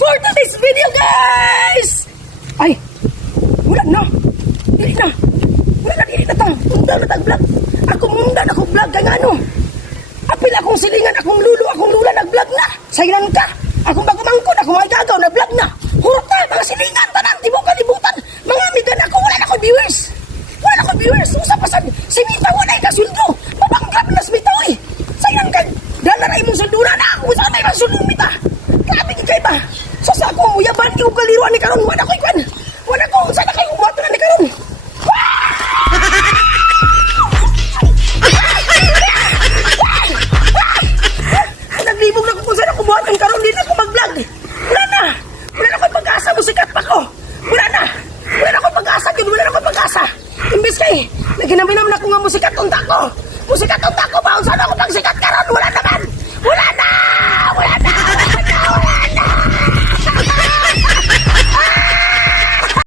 for today's video, guys! Ay, wala na. Dili na. Wala na, dili na ta. Munda na tag-vlog. Ako munda na ako vlog kay ngano. Apil akong silingan, akong lulo, akong lula nag-vlog na. Sayran ka. Akong bagumangkod, akong mga gagaw nag-vlog na. Hurot na, mga silingan, tanan, tibok kalibutan. Mga amigan ako, wala na ako viewers. Wala na ako viewers. Usapasan, si Mita, wala ka suldo. Babangkrap na si Mita, oy. Sayran ka. Dala na imong suldura na ako. Saan may masuldo, Mita? Grabe ka ba? So sa ako, muyaban, yung kaliruan ni Karon. Wala ko ikwan. Wala ko, saan na kayo umato na ni Karon? Naglibog na ko kung saan ako buhatan Karon. Hindi na ako mag-vlog. Wala na. Wala na ako pag-asa. Musikat pa ko. Wala na. Wala na ako pag-asa. Wala na ako pag-asa. Imbis kay, naginam-inam na ko nga musikat unta ko. Musikat unta ko ba? Saan ako pag-sikat ka?